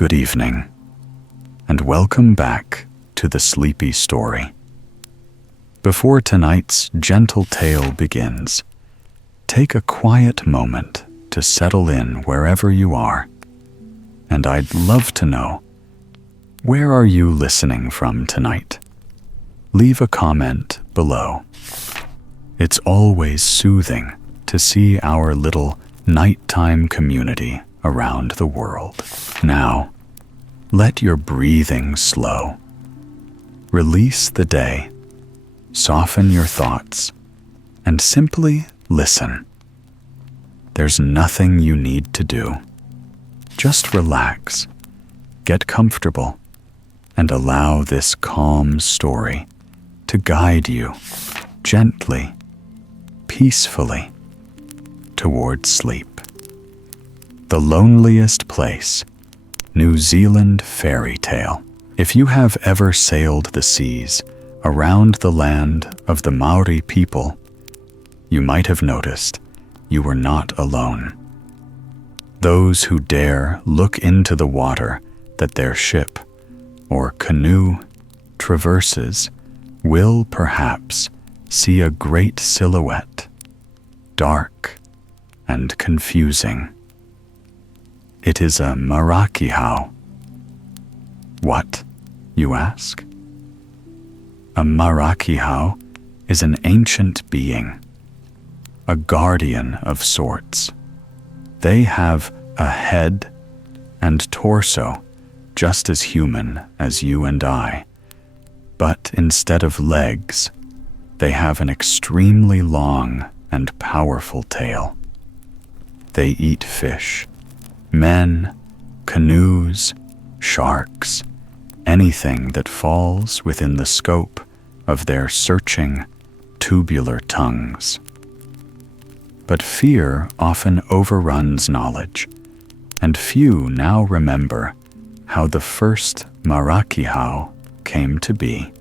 good evening, and welcome back to the Sleepy Story. Before tonight's gentle tale begins, take a quiet moment to settle in wherever you are. And I'd love to know, where are you listening from tonight? Leave a comment below. It's always soothing to see our little nighttime community around the world. Now, let your breathing slow. Release the day, soften your thoughts, and simply listen. There's nothing you need to do. Just relax, get comfortable, and allow this calm story to guide you gently, peacefully, toward sleep. The Loneliest Place, New Zealand fairy tale. If you have ever sailed the seas around the land of the Maori people, you might have noticed you were not alone. Those who dare look into the water that their ship or canoe traverses will perhaps see a great silhouette, dark and confusing. It is a marakihau. What, you ask? A marakihau is an ancient being, a guardian of sorts. They have a head and torso just as human as you and I, but instead of legs, they have an extremely long and powerful tail. They eat fish, men, canoes, sharks, anything that falls within the scope of their searching, tubular tongues. But fear often overruns knowledge, and few now remember how the first marakihau came to be,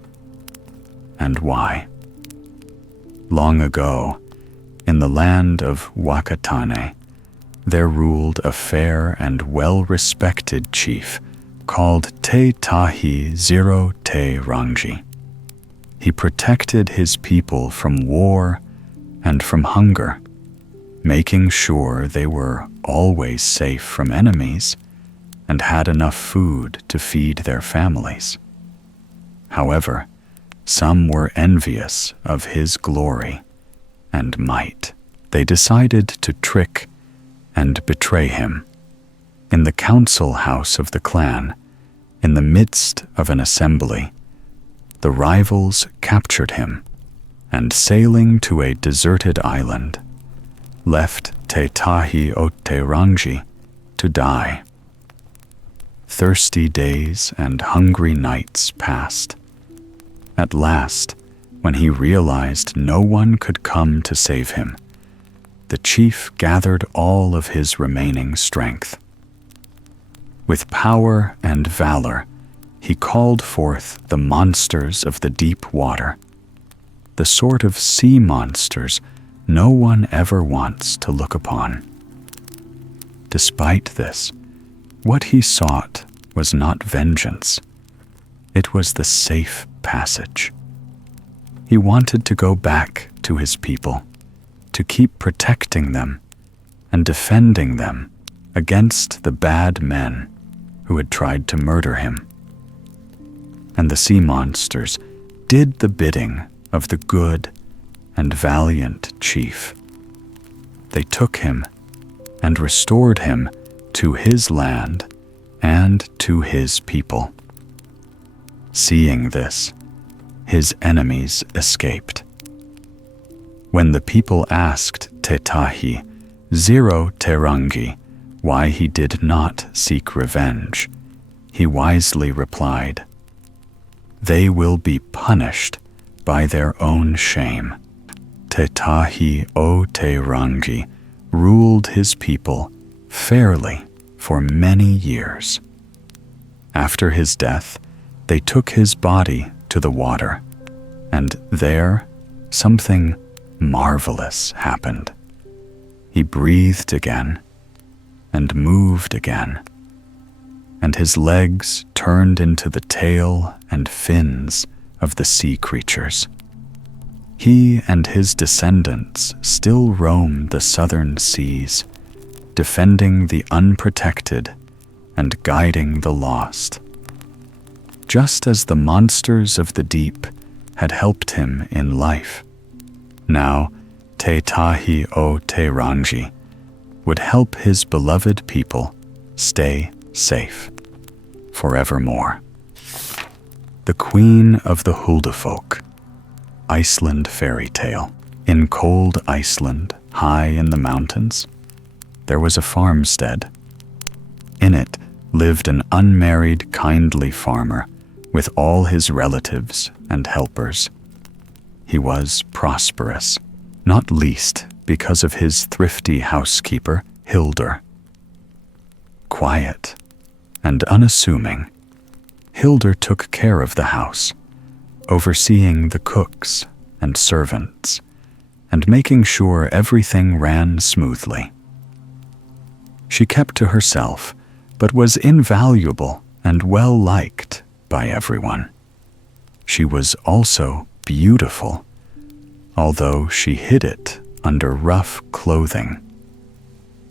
and why. Long ago, in the land of Wakatane, there ruled a fair and well-respected chief called Te Tahi Zero Te Rangi. He protected his people from war and from hunger, making sure they were always safe from enemies and had enough food to feed their families. However, some were envious of his glory and might. They decided to trick and betray him. In the council house of the clan, in the midst of an assembly, the rivals captured him and, sailing to a deserted island, left Te Tahi o Te Rangi to die. Thirsty days and hungry nights passed. At last, when he realized no one could come to save him, the chief gathered all of his remaining strength. With power and valor, he called forth the monsters of the deep water, the sort of sea monsters no one ever wants to look upon. Despite this, what he sought was not vengeance. It was the safe passage. He wanted to go back to his people, to keep protecting them and defending them against the bad men who had tried to murder him. And the sea monsters did the bidding of the good and valiant chief. They took him and restored him to his land and to his people. Seeing this, his enemies escaped. When the people asked Te Tahi Zero Te Rangi why he did not seek revenge, he wisely replied, "They will be punished by their own shame." Te Tahi o Te Rangi ruled his people fairly for many years. After his death, they took his body to the water, and there something marvelous happened. He breathed again and moved again. and his legs turned into the tail and fins of the sea creatures. He and his descendants still roam the southern seas, defending the unprotected and guiding the lost. Just as the monsters of the deep had helped him in life, now Te Tahi o Te Rangi would help his beloved people stay safe forevermore. The Queen of the Huldufolk, Iceland fairy tale. In cold Iceland, high in the mountains, there was a farmstead. In it lived an unmarried, kindly farmer with all his relatives and helpers. He was prosperous, not least because of his thrifty housekeeper, Hildur. Quiet and unassuming, Hildur took care of the house, overseeing the cooks and servants, and making sure everything ran smoothly. She kept to herself, but was invaluable and well-liked by everyone. She was also beautiful, although she hid it under rough clothing.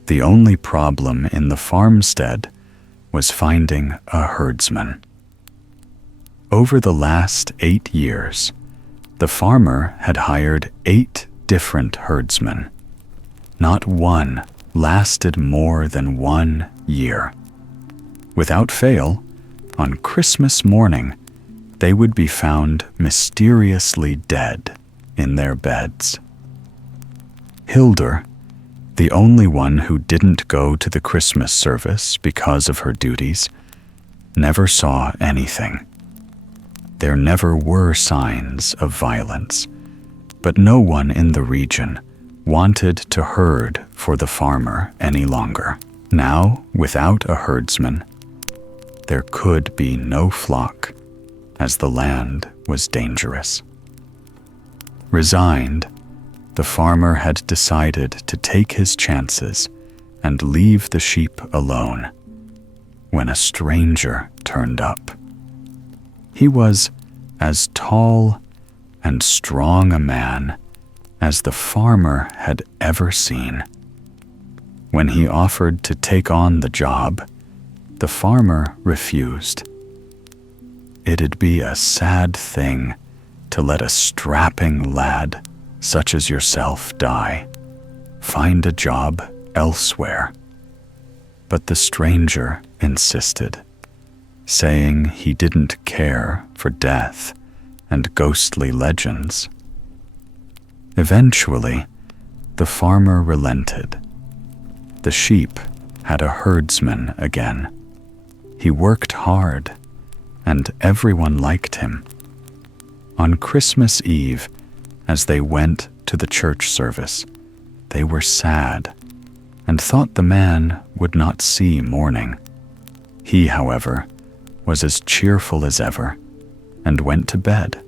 The only problem in the farmstead was finding a herdsman. Over the last 8 years, the farmer had hired 8 different herdsmen. Not one lasted more than 1 year. Without fail, on Christmas morning, they would be found mysteriously dead in their beds. Hildur, the only one who didn't go to the Christmas service because of her duties, never saw anything. There never were signs of violence, but no one in the region wanted to herd for the farmer any longer. Now, without a herdsman, there could be no flock, as the land was dangerous. Resigned, the farmer had decided to take his chances and leave the sheep alone when a stranger turned up. He was as tall and strong a man as the farmer had ever seen. When he offered to take on the job, the farmer refused. It'd be a sad thing to let a strapping lad such as yourself die. Find a job elsewhere. But the stranger insisted, saying he didn't care for death and ghostly legends. Eventually, the farmer relented. The sheep had a herdsman again. He worked hard, and everyone liked him. On Christmas Eve, as they went to the church service, they were sad and thought the man would not see mourning. He, however, was as cheerful as ever and went to bed,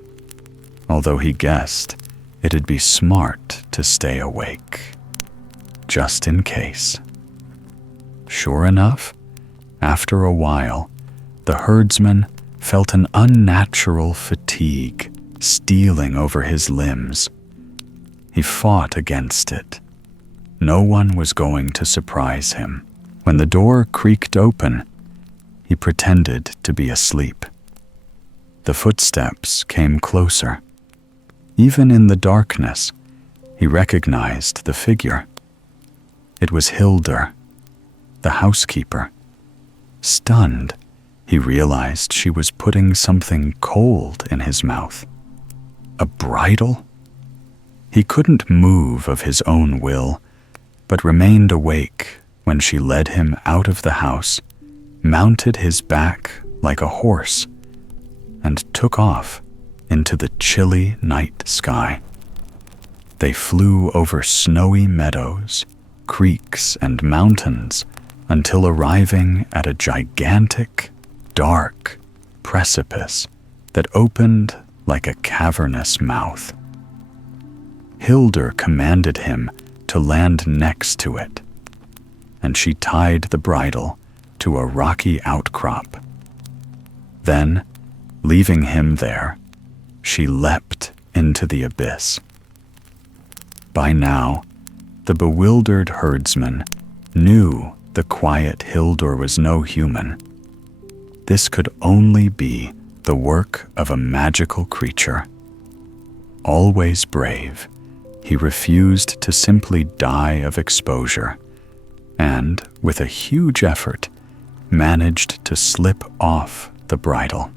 although he guessed it'd be smart to stay awake, just in case. Sure enough, after a while, the herdsman felt an unnatural fatigue stealing over his limbs. He fought against it. No one was going to surprise him. When the door creaked open, he pretended to be asleep. The footsteps came closer. Even in the darkness, he recognized the figure. It was Hildur, the housekeeper. Stunned, he realized she was putting something cold in his mouth. A bridle? He couldn't move of his own will, but remained awake when she led him out of the house, mounted his back like a horse, and took off into the chilly night sky. They flew over snowy meadows, creeks, and mountains until arriving at a gigantic, dark precipice that opened like a cavernous mouth. Hildur commanded him to land next to it, and she tied the bridle to a rocky outcrop. Then, leaving him there, she leapt into the abyss. By now, the bewildered herdsman knew the quiet Hildur was no human. This could only be the work of a magical creature. Always brave, he refused to simply die of exposure, and, with a huge effort, managed to slip off the bridle.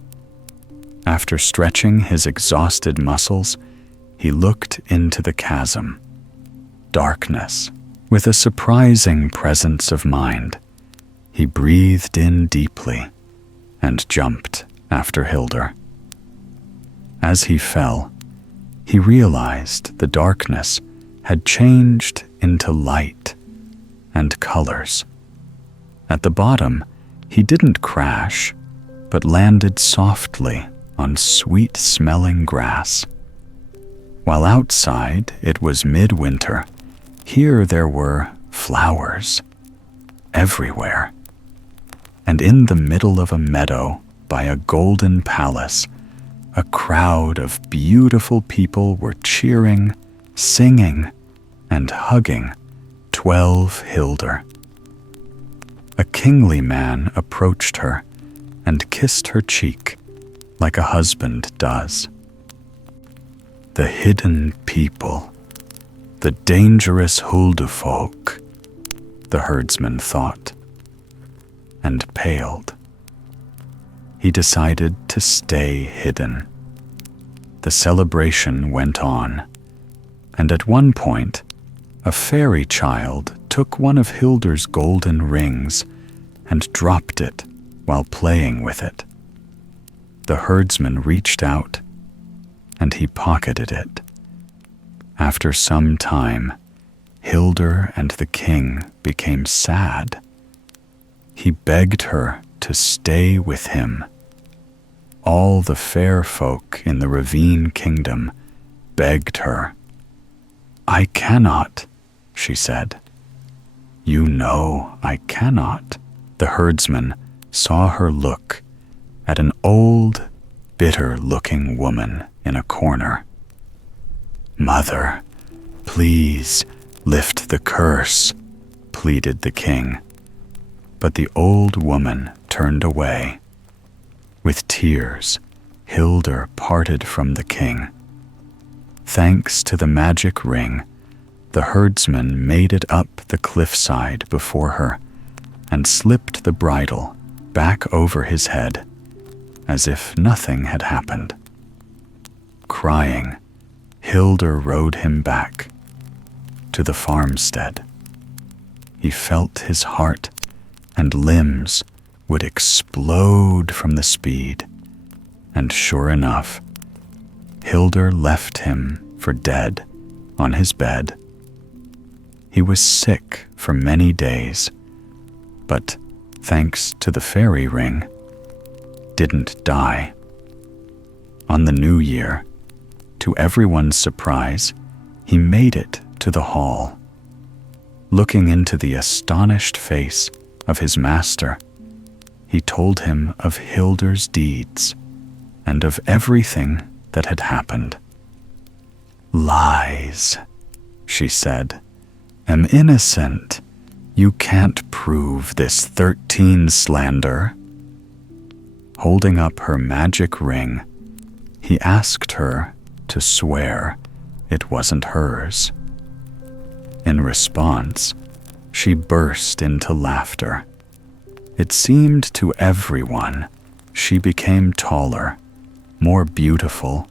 After stretching his exhausted muscles, he looked into the chasm. Darkness. With a surprising presence of mind, he breathed in deeply and jumped after Hildur. As he fell, he realized the darkness had changed into light and colors. At the bottom, he didn't crash, but landed softly on sweet-smelling grass. While outside it was midwinter, here there were flowers everywhere. And in the middle of a meadow by a golden palace, a crowd of beautiful people were cheering, singing, and hugging 12 Hildur. A kingly man approached her and kissed her cheek like a husband does. The hidden people, the dangerous Huldufolk, the herdsman thought, and paled. He decided to stay hidden. The celebration went on, and at one point, a fairy child took one of Hildur's golden rings and dropped it while playing with it. The herdsman reached out, and he pocketed it. After some time, Hildur and the king became sad. He begged her to stay with him. All the fair folk in the ravine kingdom begged her. "I cannot," she said. "You know I cannot." The herdsman saw her look at an old, bitter-looking woman in a corner. "Mother, please lift the curse," pleaded the king. But the old woman turned away. With tears, Hildur parted from the king. Thanks to the magic ring, the herdsman made it up the cliffside before her and slipped the bridle back over his head as if nothing had happened. Crying, Hildur rode him back to the farmstead. He felt his heart and limbs would explode from the speed, and sure enough, Hildur left him for dead on his bed. He was sick for many days, but thanks to the fairy ring, didn't die. On the new year, to everyone's surprise, he made it to the hall. Looking into the astonished face of his master, he told him of Hildur's deeds and of everything that had happened. "Lies," she said. "Am innocent. You can't prove this 13 slander." Holding up her magic ring, he asked her to swear it wasn't hers. In response, she burst into laughter. It seemed to everyone she became taller, more beautiful,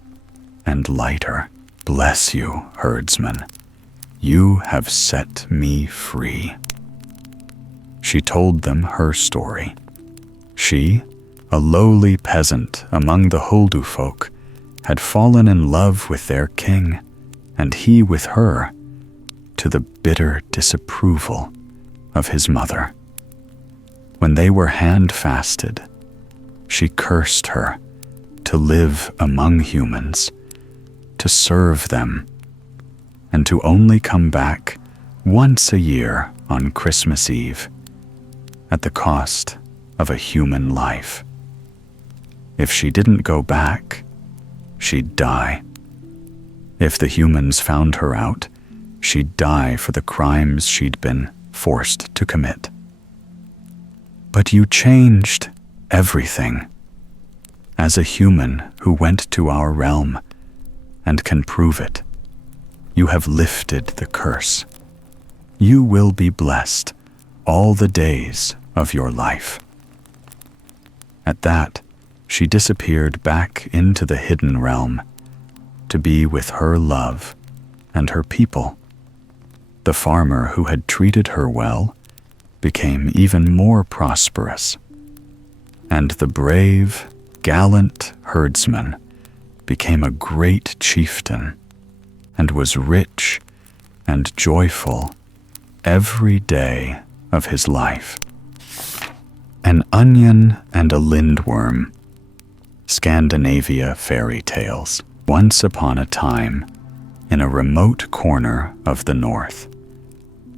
and lighter. "Bless you, herdsman. You have set me free." She told them her story. She, a lowly peasant among the Huldufolk, had fallen in love with their king, and he with her, to the bitter disapproval of his mother. When they were hand-fasted, she cursed her to live among humans, to serve them, and to only come back once a year on Christmas Eve, at the cost of a human life. If she didn't go back, she'd die. If the humans found her out, she'd die for the crimes she'd been forced to commit. But you changed everything. As a human who went to our realm and can prove it, you have lifted the curse. You will be blessed all the days of your life. At that, she disappeared back into the hidden realm to be with her love and her people. The farmer who had treated her well became even more prosperous, and the brave, gallant herdsman became a great chieftain and was rich and joyful every day of his life. An Onion and a Lindworm. Scandinavia fairy tales. Once upon a time, in a remote corner of the north,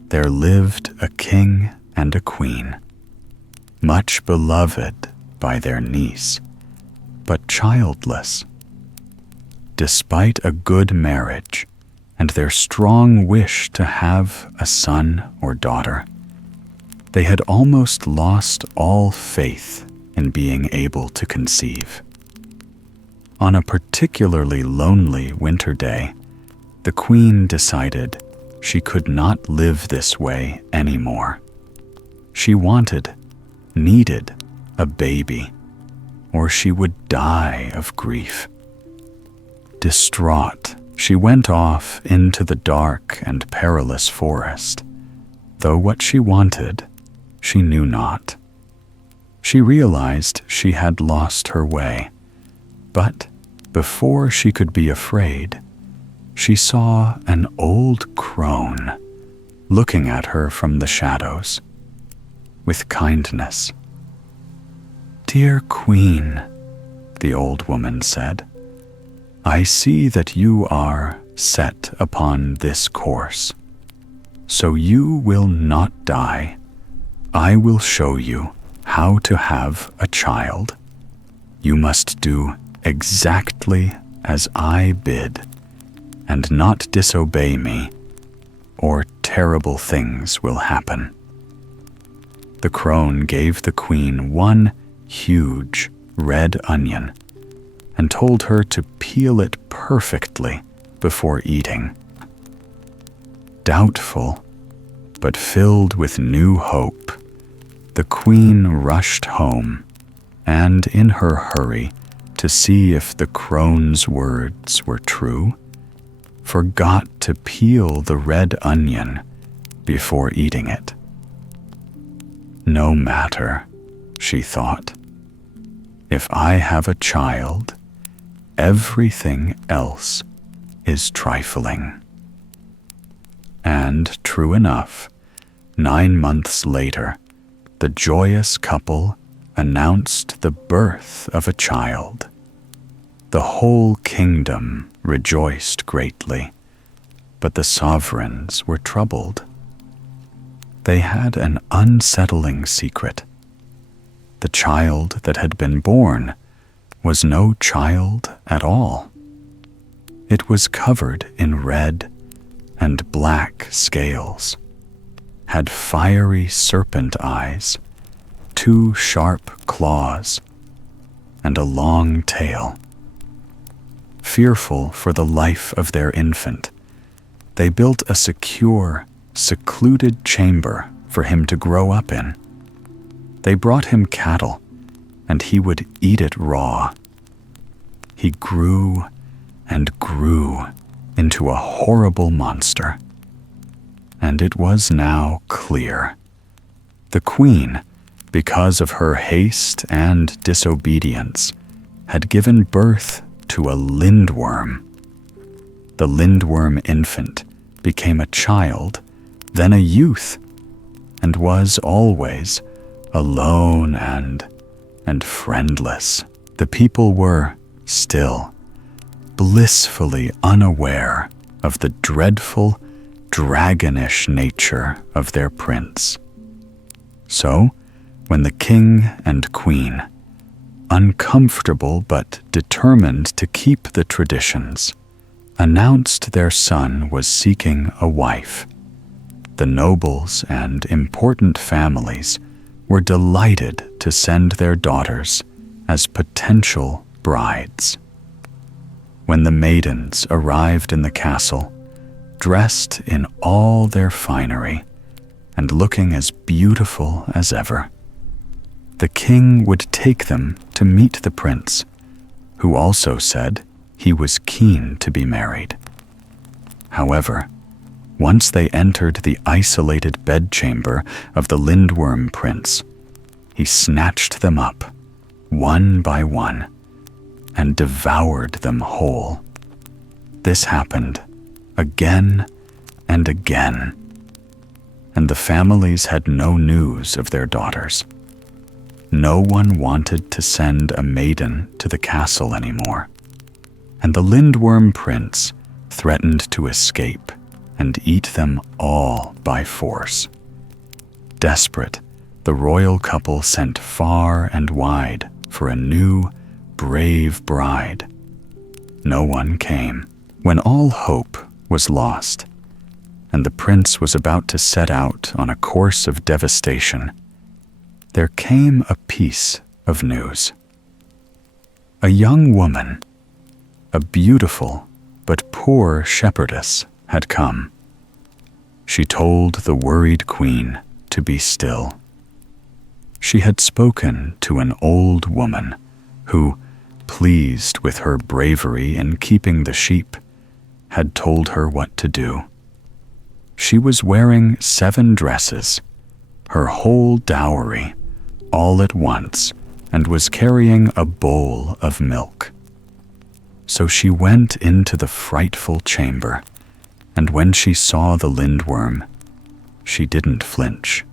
there lived a king and a queen, much beloved by their niece, but childless. Despite a good marriage and their strong wish to have a son or daughter, they had almost lost all faith in being able to conceive. On a particularly lonely winter day, the queen decided she could not live this way anymore. She needed a baby, or she would die of grief. Distraught, she went off into the dark and perilous forest, though what she wanted, she knew not. She realized she had lost her way, but before she could be afraid, she saw an old crone looking at her from the shadows with kindness. "Dear Queen," the old woman said, "I see that you are set upon this course, so you will not die. I will show you how to have a child. You must do exactly as I bid, and not disobey me, or terrible things will happen." The crone gave the queen one huge red onion and told her to peel it perfectly before eating. Doubtful, but filled with new hope, the queen rushed home and, in her hurry to see if the crone's words were true, forgot to peel the red onion before eating it. No matter, she thought. If I have a child, everything else is trifling. And true enough, 9 months later, the joyous couple announced the birth of a child. The whole kingdom rejoiced greatly, but the sovereigns were troubled. They had an unsettling secret. The child that had been born was no child at all. It was covered in red and black scales, had fiery serpent eyes, 2 sharp claws, and a long tail. Fearful for the life of their infant, they built a secure, secluded chamber for him to grow up in. They brought him cattle, and he would eat it raw. He grew and grew into a horrible monster. And it was now clear. The queen, because of her haste and disobedience, had given birth to a lindworm. The lindworm infant became a child, then a youth, and was always alone and friendless. The people were still blissfully unaware of the dreadful, dragonish nature of their prince. So, when the king and queen, uncomfortable but determined to keep the traditions, announced their son was seeking a wife. The nobles and important families were delighted to send their daughters as potential brides. When the maidens arrived in the castle, dressed in all their finery and looking as beautiful as ever, the king would take them to meet the prince, who also said he was keen to be married. However, once they entered the isolated bedchamber of the Lindworm prince, he snatched them up, one by one, and devoured them whole. This happened again and again, and the families had no news of their daughters. No one wanted to send a maiden to the castle anymore, and the Lindworm prince threatened to escape and eat them all by force. Desperate, the royal couple sent far and wide for a new, brave bride. No one came. When all hope was lost, and the prince was about to set out on a course of devastation, there came a piece of news. A young woman, a beautiful but poor shepherdess, had come. She told the worried queen to be still. She had spoken to an old woman who, pleased with her bravery in keeping the sheep, had told her what to do. She was wearing 7 dresses, her whole dowry, all at once, and was carrying a bowl of milk. So she went into the frightful chamber, and when she saw the Lindworm, she didn't flinch.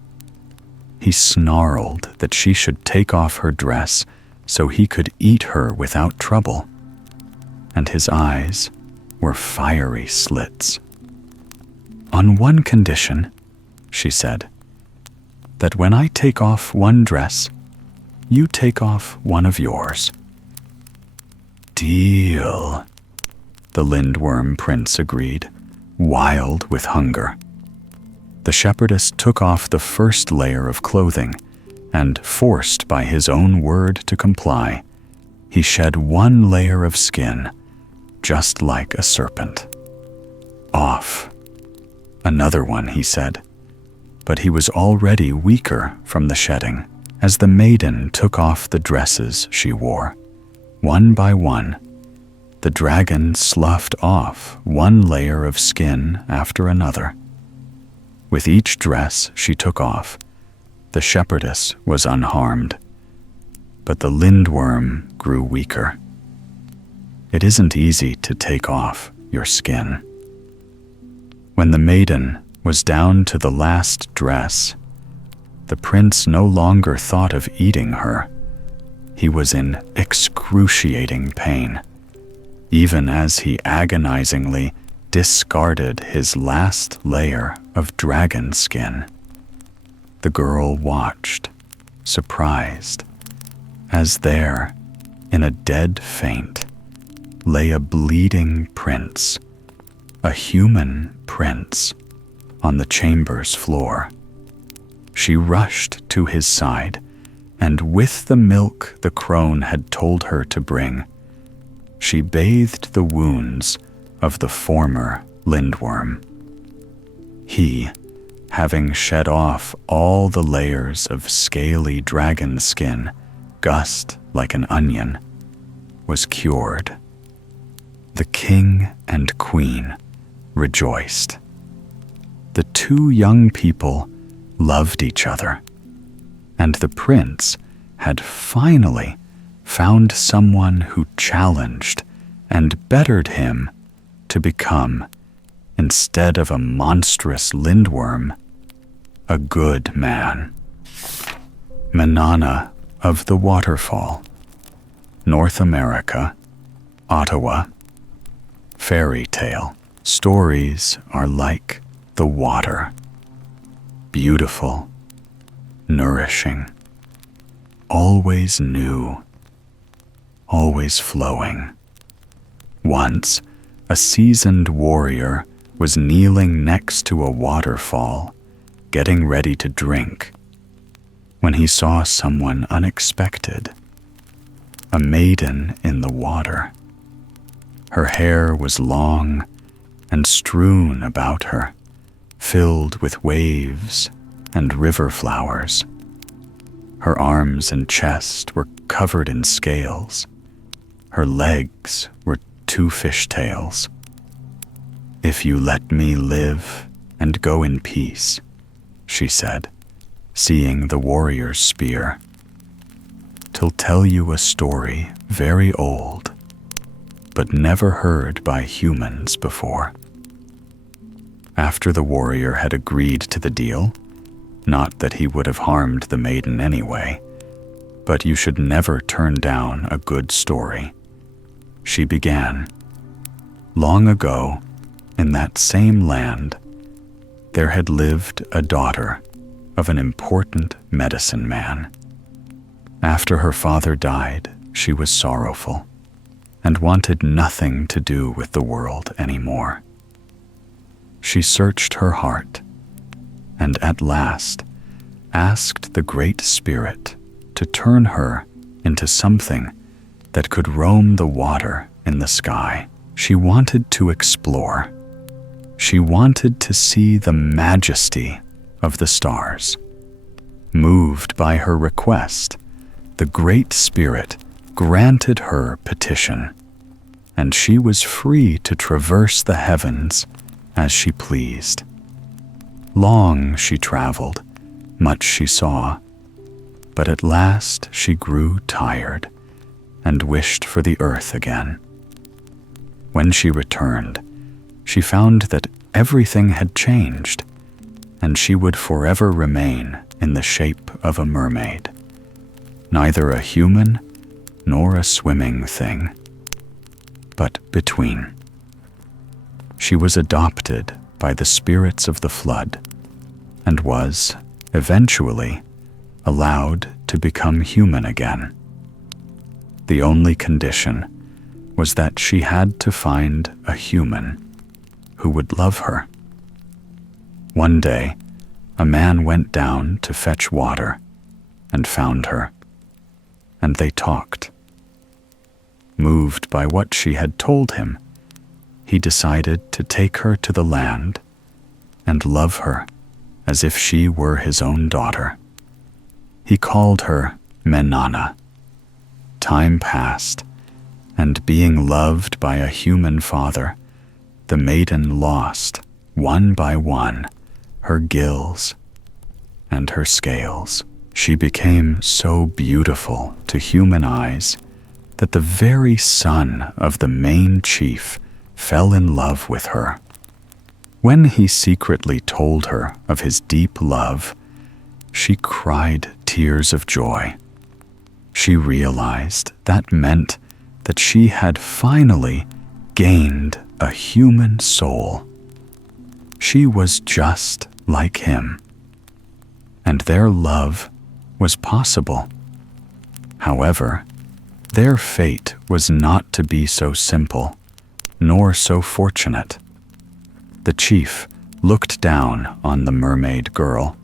He snarled that she should take off her dress so he could eat her without trouble, and his eyes were fiery slits. "On one condition," she said, "that when I take off one dress, you take off one of yours." "Deal," the Lindworm prince agreed, wild with hunger. The shepherdess took off the first layer of clothing, and, forced by his own word to comply, he shed one layer of skin, just like a serpent. "Off." "Another one," he said, but he was already weaker from the shedding as the maiden took off the dresses she wore. One by one, the dragon sloughed off one layer of skin after another. With each dress she took off, the shepherdess was unharmed, but the Lindworm grew weaker. It isn't easy to take off your skin. When the maiden was down to the last dress, the prince no longer thought of eating her. He was in excruciating pain, even as he agonizingly discarded his last layer of dragon skin. The girl watched, surprised, as there, in a dead faint, lay a bleeding prince, a human prince, on the chamber's floor. She rushed to his side, and with the milk the crone had told her to bring, she bathed the wounds of the former Lindworm. He, having shed off all the layers of scaly dragon skin, gussed like an onion, was cured. The king and queen rejoiced. The 2 young people loved each other, and the prince had finally found someone who challenged and bettered him to become, instead of a monstrous Lindworm, a good man. Menana of the Waterfall, North America, Ottawa. Fairy tale. Stories are like the water. Beautiful, nourishing, always new, always flowing. Once, a seasoned warrior was kneeling next to a waterfall, getting ready to drink, when he saw someone unexpected, a maiden in the water. Her hair was long and strewn about her, filled with waves and river flowers. Her arms and chest were covered in scales. Her legs were 2 fishtails. "If you let me live and go in peace," she said, seeing the warrior's spear, "'til tell you a story very old, but never heard by humans before." After the warrior had agreed to the deal, not that he would have harmed the maiden anyway, but you should never turn down a good story, she began. Long ago, in that same land, there had lived a daughter of an important medicine man. After her father died, she was sorrowful and wanted nothing to do with the world anymore. She searched her heart and at last asked the Great Spirit to turn her into something that could roam the water in the sky. She wanted to explore. She wanted to see the majesty of the stars. Moved by her request, the Great Spirit granted her petition, and she was free to traverse the heavens as she pleased. Long she traveled, much she saw, but at last she grew tired and wished for the earth again. When she returned, she found that everything had changed, and she would forever remain in the shape of a mermaid, neither a human nor a swimming thing, but between. She was adopted by the spirits of the flood and was, eventually, allowed to become human again. The only condition was that she had to find a human who would love her. One day, a man went down to fetch water and found her, and they talked. Moved by what she had told him, he decided to take her to the land and love her as if she were his own daughter. He called her Menana. Time passed, and being loved by a human father, the maiden lost, one by one, her gills and her scales. She became so beautiful to human eyes that the very son of the main chief fell in love with her. When he secretly told her of his deep love, she cried tears of joy. She realized that meant that she had finally gained a human soul. She was just like him, and their love was possible. However, their fate was not to be so simple, nor so fortunate. The chief looked down on the mermaid girl,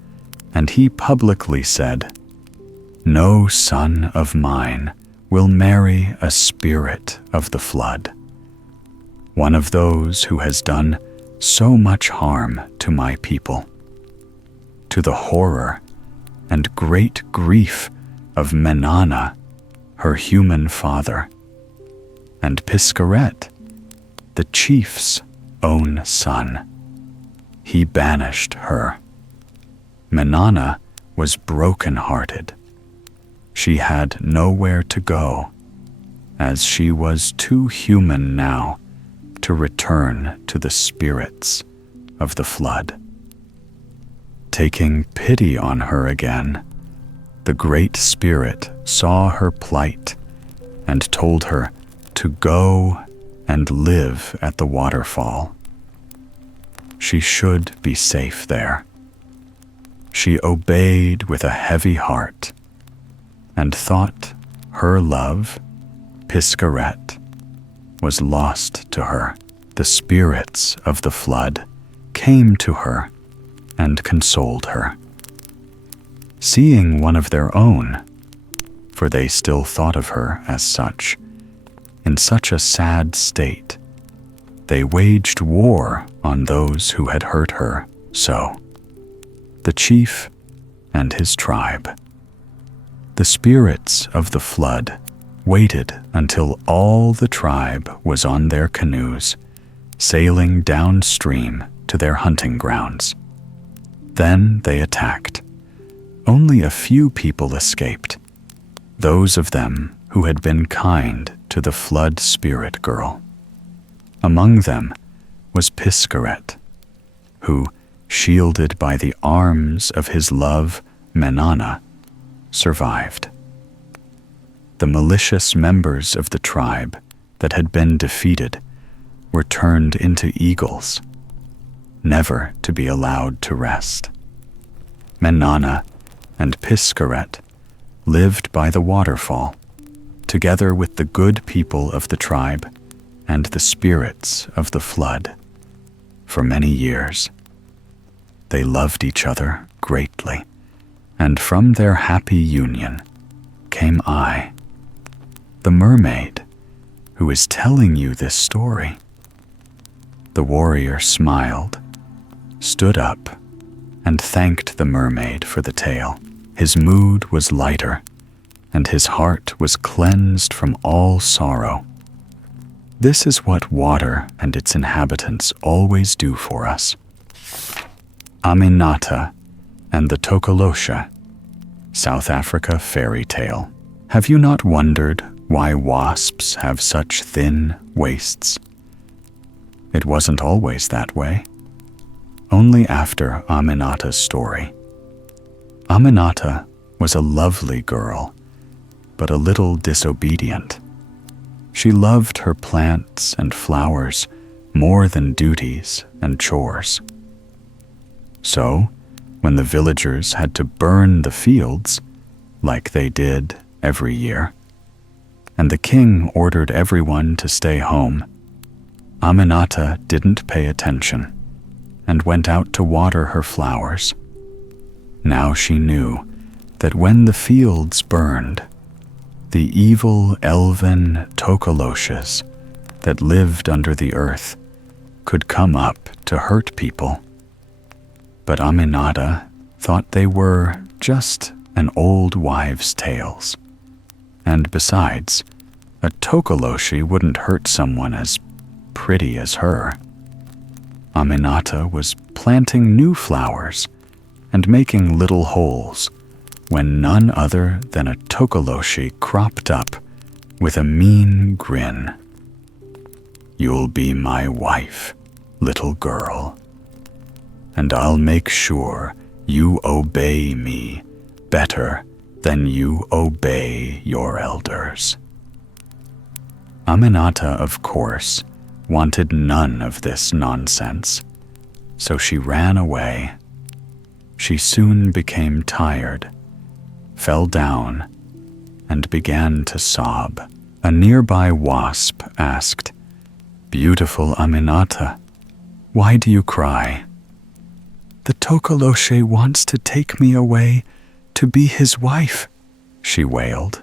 and he publicly said, "No son of mine will marry a spirit of the flood, one of those who has done so much harm to my people." To the horror and great grief of Menana, her human father, and Piscaret, the chief's own son, he banished her. Menana was broken-hearted. She had nowhere to go, as she was too human now to return to the spirits of the flood. Taking pity on her again, the Great Spirit saw her plight and told her to go and live at the waterfall. She should be safe there. She obeyed with a heavy heart, and thought her love, Piskaret, was lost to her. The spirits of the flood came to her and consoled her. Seeing one of their own, for they still thought of her as such, in such a sad state, they waged war on those who had hurt her so. The chief and his tribe. The spirits of the flood waited until all the tribe was on their canoes, sailing downstream to their hunting grounds. Then they attacked. Only a few people escaped, those of them who had been kind to the flood spirit girl. Among them was Piskaret, who, shielded by the arms of his love, Menana, survived. The malicious members of the tribe that had been defeated were turned into eagles, never to be allowed to rest. Menana and Piskaret lived by the waterfall, together with the good people of the tribe and the spirits of the flood, for many years. They loved each other greatly, and from their happy union came I, the mermaid, who is telling you this story. The warrior smiled, stood up, and thanked the mermaid for the tale. His mood was lighter, and his heart was cleansed from all sorrow. This is what water and its inhabitants always do for us. Aminata and the Tokoloshe, South Africa fairy tale. Have you not wondered why wasps have such thin waists? It wasn't always that way. Only after Aminata's story. Aminata was a lovely girl, but a little disobedient. She loved her plants and flowers more than duties and chores. So, when the villagers had to burn the fields, like they did every year, and the king ordered everyone to stay home, Aminata didn't pay attention and went out to water her flowers. Now she knew that when the fields burned, the evil elven Tokoloshes that lived under the earth could come up to hurt people. But Aminata thought they were just an old wives' tales. And besides, a Tokoloshe wouldn't hurt someone as pretty as her. Aminata was planting new flowers and making little holes when none other than a Tokoloshe cropped up with a mean grin. "You'll be my wife, little girl, and I'll make sure you obey me better than you obey your elders." Aminata, of course, wanted none of this nonsense, so she ran away. She soon became tired, fell down, and began to sob. A nearby wasp asked, "Beautiful Aminata, why do you cry?" "The Tokoloshe wants to take me away to be his wife," she wailed.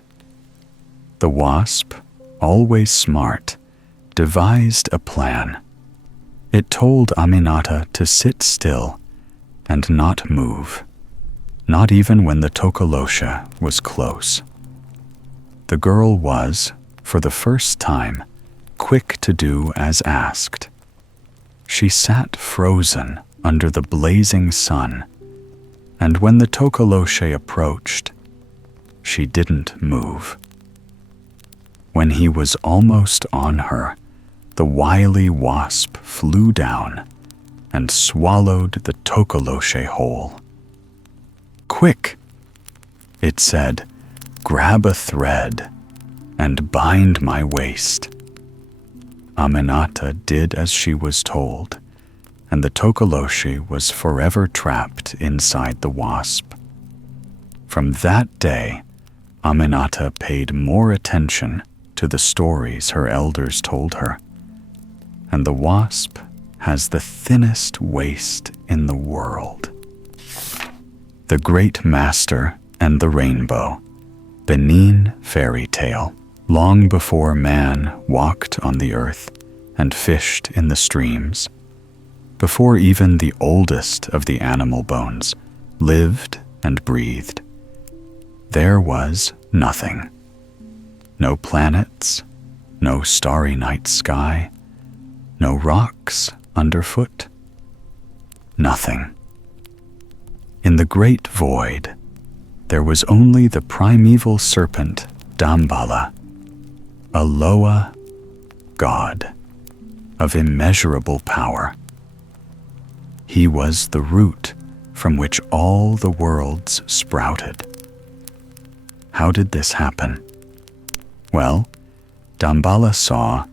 The wasp, always smart, devised a plan. It told Aminata to sit still and not move, not even when the Tokoloshe was close. The girl was, for the first time, quick to do as asked. She sat frozen under the blazing sun, and when the Tokoloshe approached, she didn't move. When he was almost on her, the wily wasp flew down and swallowed the Tokoloshe whole. "Quick," it said, "grab a thread and bind my waist." Aminata did as she was told, and the Tokoloshe was forever trapped inside the wasp. From that day, Aminata paid more attention to the stories her elders told her, and the wasp has the thinnest waist in the world. The Great Master and the Rainbow, Benin fairy tale. Long before man walked on the earth and fished in the streams, before even the oldest of the animal bones lived and breathed, there was nothing. No planets, no starry night sky, no rocks underfoot. Nothing. In the great void, there was only the primeval serpent Damballa, a Loa god of immeasurable power. He was the root from which all the worlds sprouted. How did this happen? Well, Damballa saw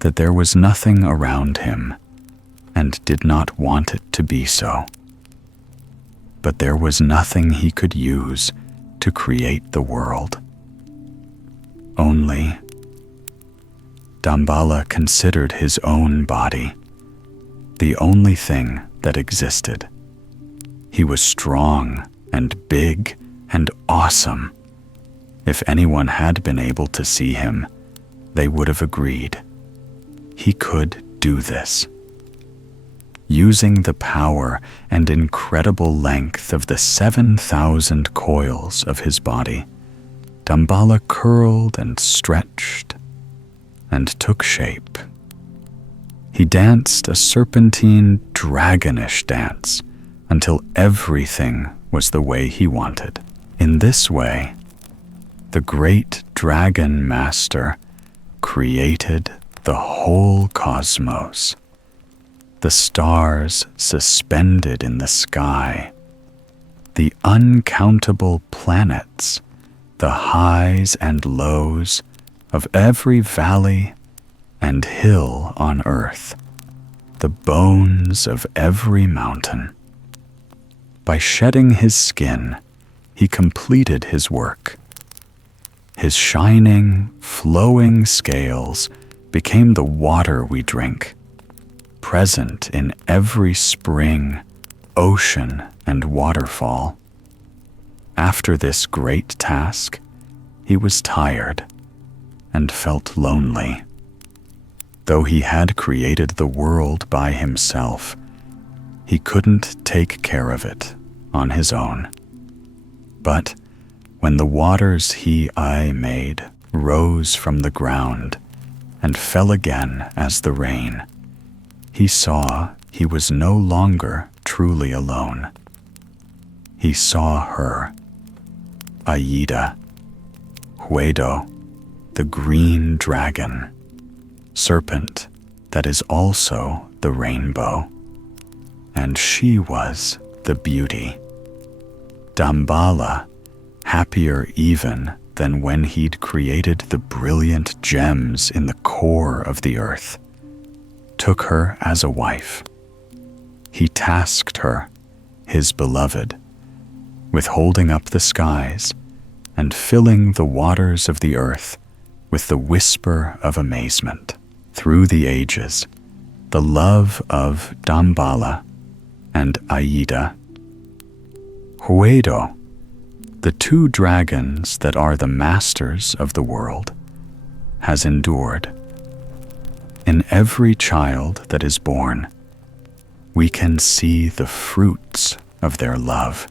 that there was nothing around him and did not want it to be so. But there was nothing he could use to create the world. Only Damballa considered his own body, the only thing that existed. He was strong and big and awesome. If anyone had been able to see him, they would have agreed. He could do this. Using the power and incredible length of the 7,000 coils of his body, Damballa curled and stretched and took shape. He danced a serpentine, dragonish dance until everything was the way he wanted. In this way, the great dragon master created the whole cosmos. The stars suspended in the sky, the uncountable planets, the highs and lows of every valley and hill on earth, the bones of every mountain. By shedding his skin, he completed his work. His shining, flowing scales became the water we drink, present in every spring, ocean, and waterfall. After this great task, he was tired and felt lonely. Though he had created the world by himself, he couldn't take care of it on his own. But when the waters I made rose from the ground and fell again as the rain, he saw he was no longer truly alone. He saw her, Aida, Huedo, the green dragon, serpent that is also the rainbow. And she was the beauty. Damballa, happier even than when he'd created the brilliant gems in the core of the earth, took her as a wife. He tasked her, his beloved, with holding up the skies and filling the waters of the earth with the whisper of amazement. Through the ages, the love of Damballa and Aida, Huedo, the two dragons that are the masters of the world, has endured. In every child that is born, we can see the fruits of their love,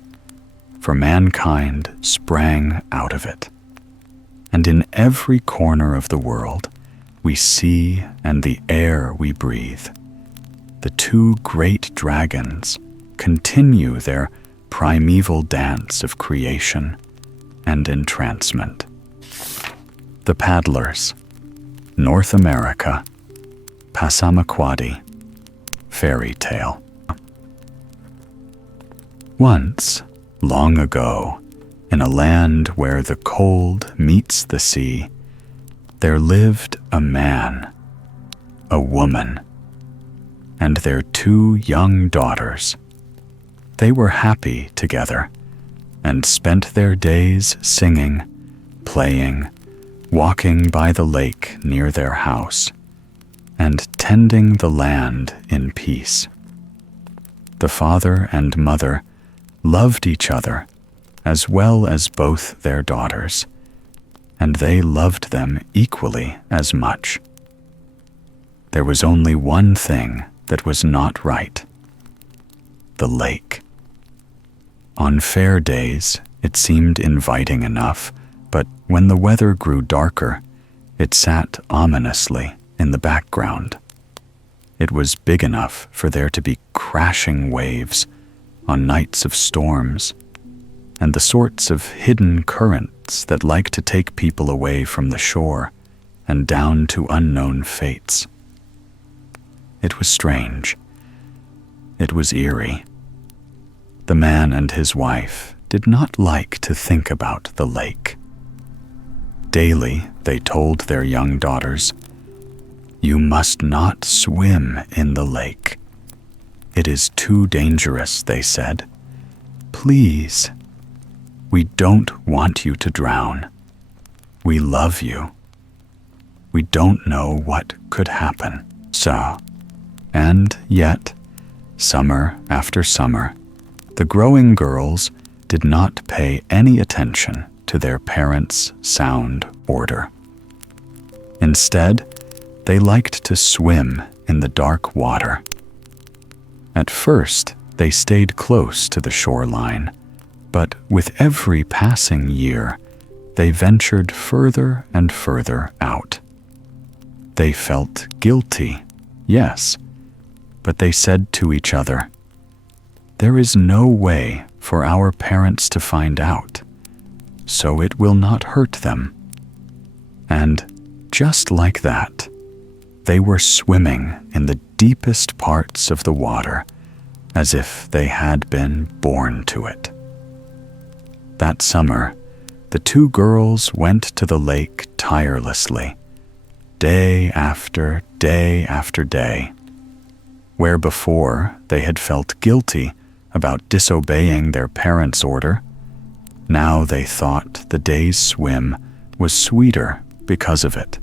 for mankind sprang out of it. And in every corner of the world, we see and the air we breathe, the two great dragons continue their primeval dance of creation and entrancement. The Paddlers, North America, Passamaquoddy, fairy tale. Once, long ago, in a land where the cold meets the sea, there lived a man, a woman, and their two young daughters. They were happy together and spent their days singing, playing, walking by the lake near their house, and tending the land in peace. The father and mother loved each other as well as both their daughters, and they loved them equally as much. There was only one thing that was not right: the lake. On fair days, it seemed inviting enough, but when the weather grew darker, it sat ominously in the background. It was big enough for there to be crashing waves on nights of storms, and the sorts of hidden currents that like to take people away from the shore and down to unknown fates. It was strange. It was eerie. The man and his wife did not like to think about the lake. Daily, they told their young daughters, "You must not swim in the lake. It is too dangerous," they said. "Please, we don't want you to drown. We love you. We don't know what could happen." And yet, summer after summer, the growing girls did not pay any attention to their parents' sound order. Instead, they liked to swim in the dark water. At first, they stayed close to the shoreline, but with every passing year, they ventured further and further out. They felt guilty, yes, but they said to each other, "There is no way for our parents to find out, so it will not hurt them." And just like that, they were swimming in the deepest parts of the water as if they had been born to it. That summer, the two girls went to the lake tirelessly, day after day after day. Where before they had felt guilty about disobeying their parents' order, now they thought the day's swim was sweeter because of it.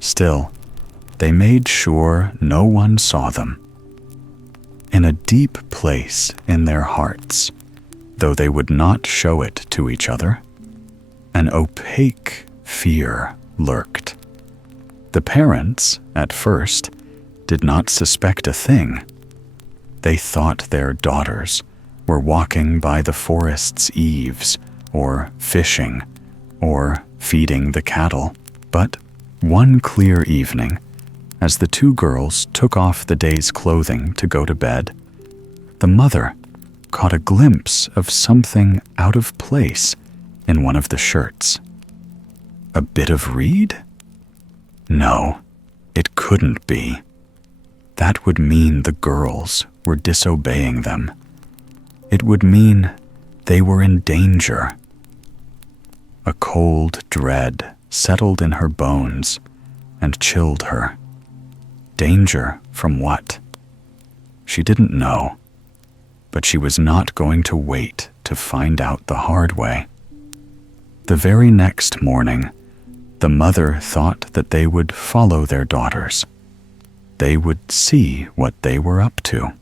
Still, they made sure no one saw them. In a deep place in their hearts, though they would not show it to each other, an opaque fear lurked. The parents, at first, did not suspect a thing. They thought their daughters were walking by the forest's eaves, or fishing, or feeding the cattle. But one clear evening, as the two girls took off the day's clothing to go to bed, the mother caught a glimpse of something out of place in one of the shirts. A bit of reed? No, it couldn't be. That would mean the girls were disobeying them. It would mean they were in danger. A cold dread settled in her bones and chilled her. Danger from what? She didn't know, but she was not going to wait to find out the hard way. The very next morning, the mother thought that they would follow their daughters. They would see what they were up to.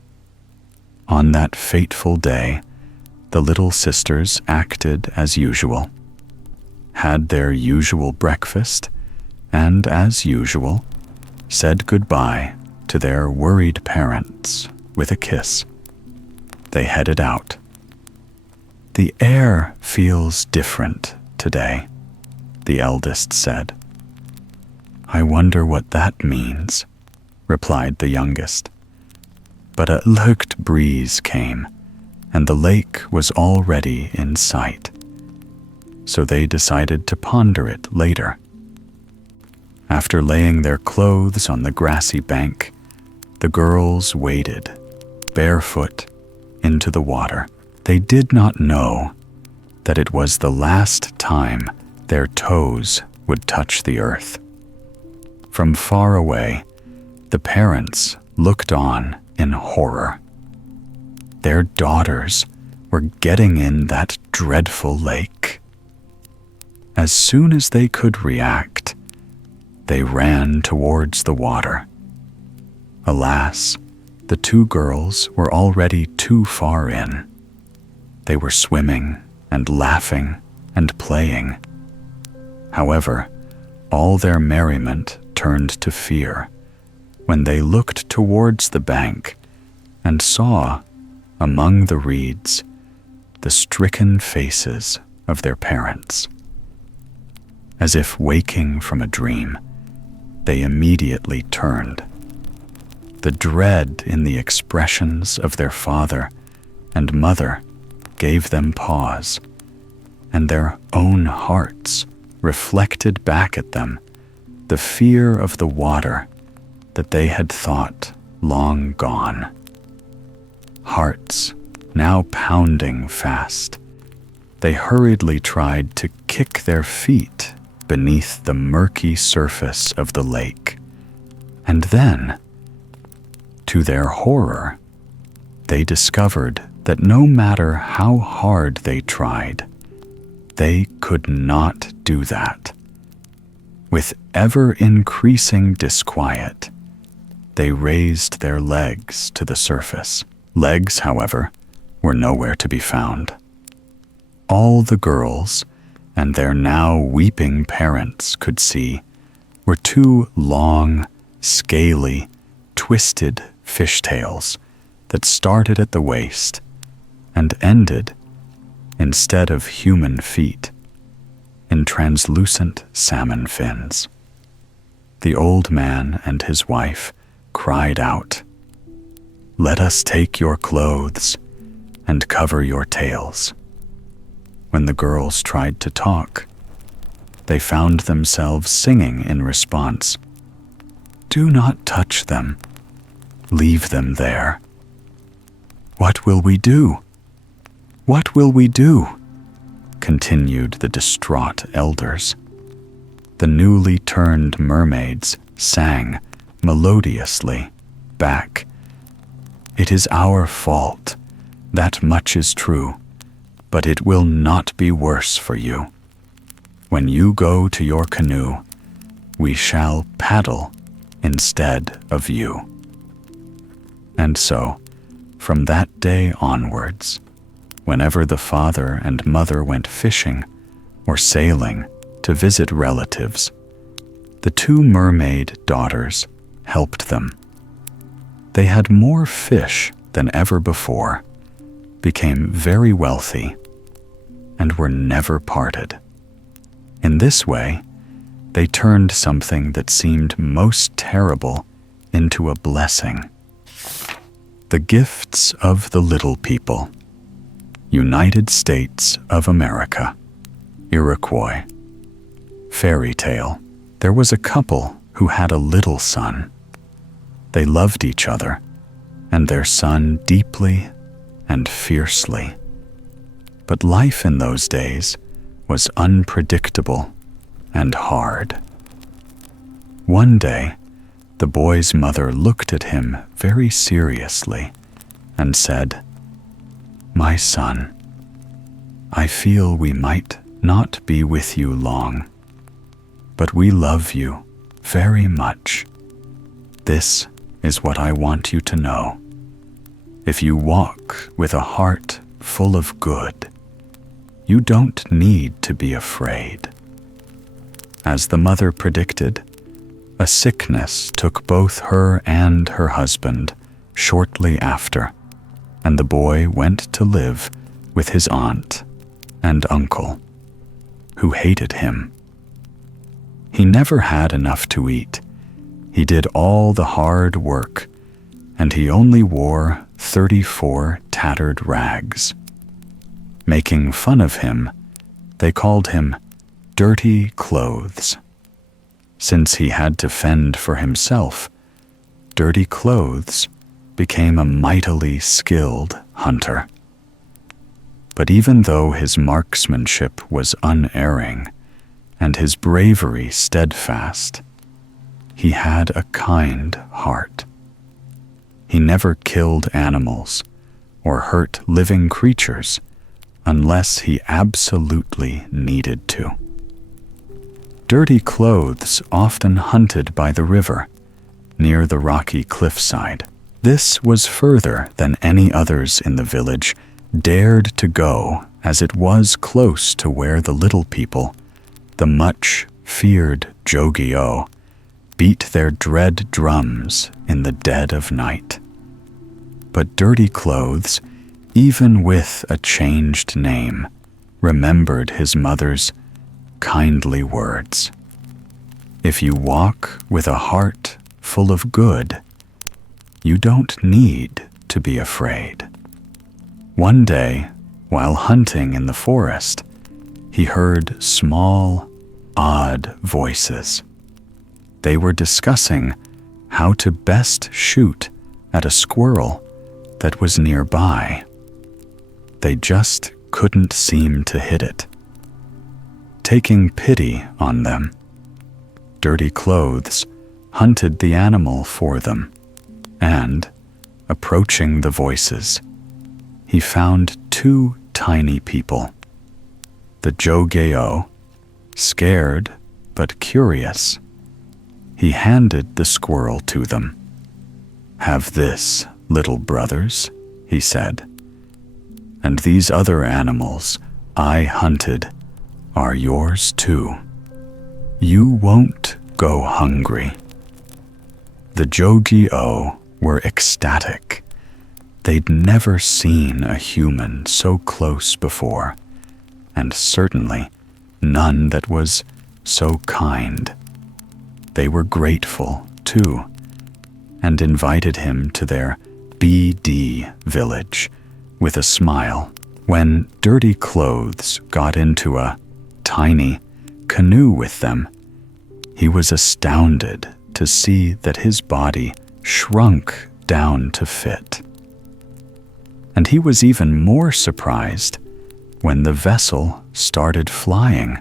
On that fateful day, the little sisters acted as usual, had their usual breakfast, and as usual, said goodbye to their worried parents with a kiss. They headed out. "The air feels different today," the eldest said. "I wonder what that means," replied the youngest. But a light breeze came, and the lake was already in sight. So they decided to ponder it later. After laying their clothes on the grassy bank, the girls waded, barefoot, into the water. They did not know that it was the last time their toes would touch the earth. From far away, the parents looked on in horror. Their daughters were getting in that dreadful lake. As soon as they could react, they ran towards the water. Alas, the two girls were already too far in. They were swimming and laughing and playing. However, all their merriment turned to fear when they looked towards the bank and saw, among the reeds, the stricken faces of their parents. As if waking from a dream, they immediately turned. The dread in the expressions of their father and mother gave them pause, and their own hearts reflected back at them the fear of the water that they had thought long gone. Hearts now pounding fast, they hurriedly tried to kick their feet beneath the murky surface of the lake, and then, to their horror, they discovered that no matter how hard they tried, they could not do that. With ever-increasing disquiet, they raised their legs to the surface. Legs, however, were nowhere to be found. All the girls and their now weeping parents could see were two long, scaly, twisted fishtails that started at the waist and ended, instead of human feet, in translucent salmon fins. The old man and his wife cried out, "Let us take your clothes and cover your tails." When the girls tried to talk, they found themselves singing in response, "Do not touch them. Leave them there. What will we do? What will we do?" continued the distraught elders. The newly turned mermaids sang melodiously back, "It is our fault, that much is true, but it will not be worse for you. When you go to your canoe, we shall paddle instead of you." And so, from that day onwards, whenever the father and mother went fishing or sailing to visit relatives, the two mermaid daughters helped them. They had more fish than ever before, became very wealthy, and were never parted. In this way, they turned something that seemed most terrible into a blessing. The Gifts of the Little People. United States of America. Iroquois. Fairy tale. There was a couple who had a little son. They loved each other and their son deeply and fiercely. But life in those days was unpredictable and hard. One day, the boy's mother looked at him very seriously and said, "My son, I feel we might not be with you long, but we love you very much. This is what I want you to know. If you walk with a heart full of good, you don't need to be afraid." As the mother predicted, a sickness took both her and her husband shortly after, and the boy went to live with his aunt and uncle, who hated him. He never had enough to eat. He did all the hard work, and he only wore 34 tattered rags. Making fun of him, they called him Dirty Clothes. Since he had to fend for himself, Dirty Clothes became a mightily skilled hunter. But even though his marksmanship was unerring and his bravery steadfast, he had a kind heart. He never killed animals or hurt living creatures unless he absolutely needed to. Dirty Clothes often hunted by the river, near the rocky cliffside. This was further than any others in the village dared to go, as it was close to where the little people, the much-feared Jogi-O, beat their dread drums in the dead of night. But Dirty Clothes, even with a changed name, remembered his mother's kindly words. If you walk with a heart full of good, you don't need to be afraid. One day, while hunting in the forest, he heard small, odd voices. They were discussing how to best shoot at a squirrel that was nearby. They just couldn't seem to hit it. Taking pity on them, Dirty Clothes hunted the animal for them, and, approaching the voices, he found two tiny people. The Jogi-O, scared but curious, he handed the squirrel to them. "Have this, little brothers," he said, "and these other animals I hunted are yours too. You won't go hungry." The Jogi-O were ecstatic. They'd never seen a human so close before, and certainly none that was so kind. They were grateful, too, and invited him to their BD village with a smile. When Dirty Clothes got into a tiny canoe with them, he was astounded to see that his body shrunk down to fit. And he was even more surprised when the vessel started flying.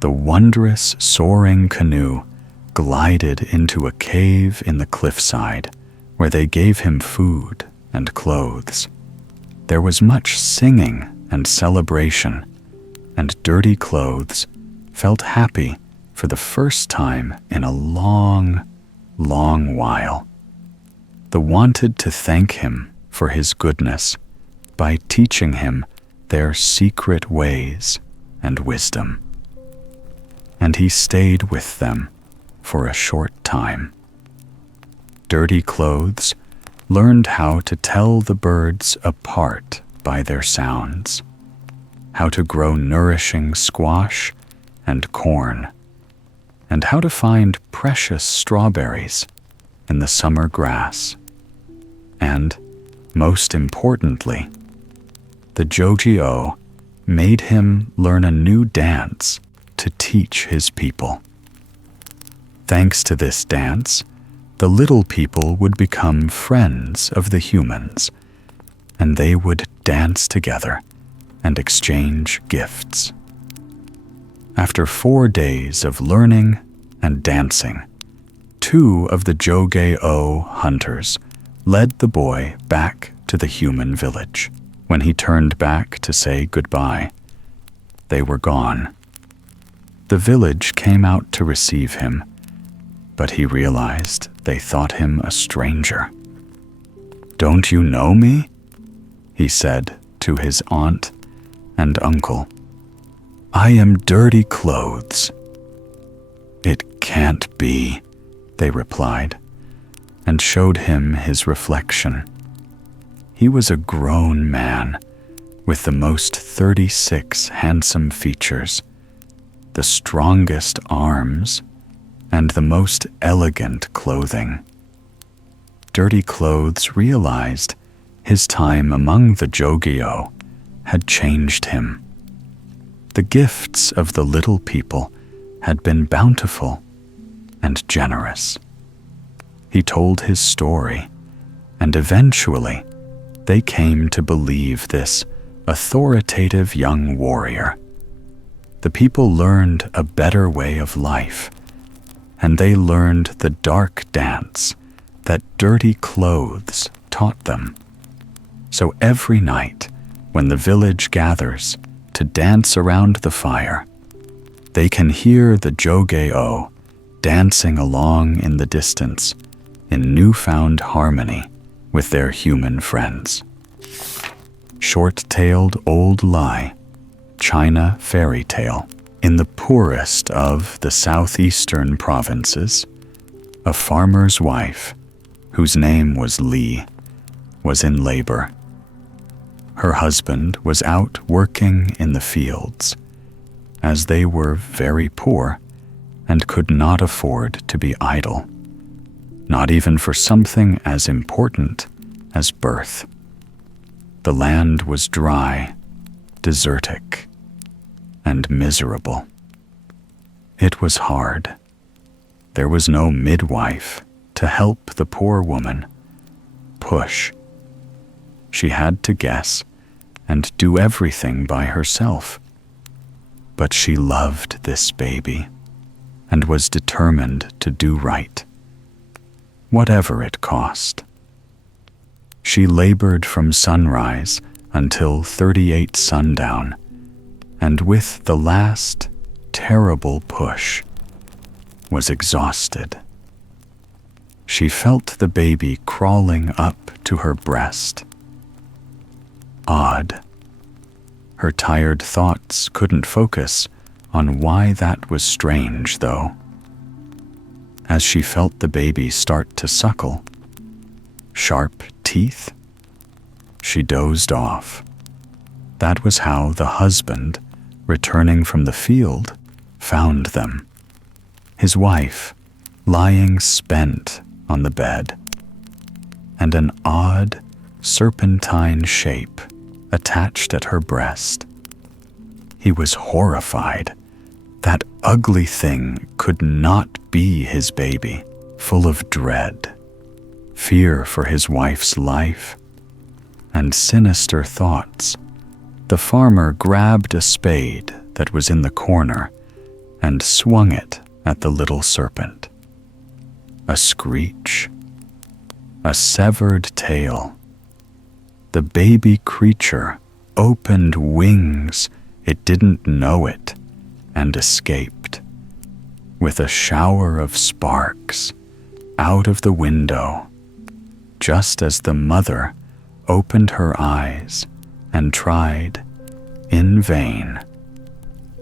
The wondrous soaring canoe glided into a cave in the cliffside where they gave him food and clothes. There was much singing and celebration, and Dirty Clothes felt happy for the first time in a long, long while. They wanted to thank him for his goodness by teaching him their secret ways and wisdom. And he stayed with them for a short time. Dirty Clothes learned how to tell the birds apart by their sounds, how to grow nourishing squash and corn, and how to find precious strawberries in the summer grass. And, most importantly, the Jogi-O made him learn a new dance to teach his people. Thanks to this dance, the little people would become friends of the humans, and they would dance together and exchange gifts. After 4 days of learning and dancing, 2 of the Jogi-O hunters led the boy back to the human village. When he turned back to say goodbye, they were gone. The village came out to receive him, but he realized they thought him a stranger. "Don't you know me?" he said to his aunt and uncle. "I am Dirty Clothes." "It can't be," they replied, and showed him his reflection. He was a grown man with the most 36 handsome features, the strongest arms, and the most elegant clothing. Dirty Clothes realized his time among the Jogi-O had changed him. The gifts of the little people had been bountiful and generous. He told his story, and eventually they came to believe this authoritative young warrior. The people learned a better way of life, and they learned the dark dance that Dirty Clothes taught them. So every night, when the village gathers to dance around the fire, They can hear the Joge-o dancing along in the distance in newfound harmony with their human friends. Short-tailed old lie, China fairy tale. In the poorest of the southeastern provinces, a farmer's wife, whose name was Li, was in labor. Her husband was out working in the fields, as they were very poor and could not afford to be idle, not even for something as important as birth. The land was dry, desertic, and miserable. It was hard. There was no midwife to help the poor woman push. She had to guess and do everything by herself. But she loved this baby and was determined to do right, whatever it cost. She labored from sunrise until 38 sundown, and with the last terrible push, was exhausted. She felt the baby crawling up to her breast. Odd. Her tired thoughts couldn't focus on why that was strange, though. As she felt the baby start to suckle, sharp teeth, she dozed off. That was how the husband, returning from the field, found them. His wife, lying spent on the bed, and an odd, serpentine shape attached at her breast. He was horrified. That ugly thing could not be his baby, full of dread, fear for his wife's life, and sinister thoughts. The farmer grabbed a spade that was in the corner and swung it at the little serpent. A screech, a severed tail. The baby creature opened wings, it didn't know it, and escaped, with a shower of sparks, out of the window, just as the mother opened her eyes and tried, in vain,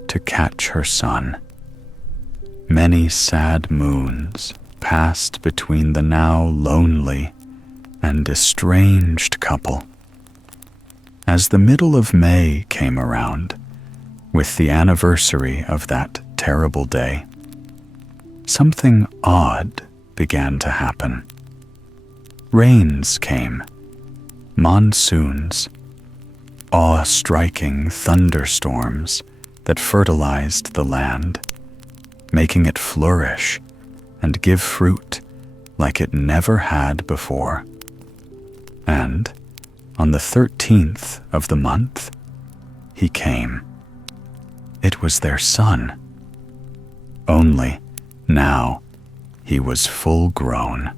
to catch her son. Many sad moons passed between the now lonely and estranged couple. As the middle of May came around, with the anniversary of that terrible day, something odd began to happen. Rains came, monsoons, awe-striking thunderstorms that fertilized the land, making it flourish and give fruit like it never had before. And on the 13th of the month, he came. It was their son. Only now he was full grown.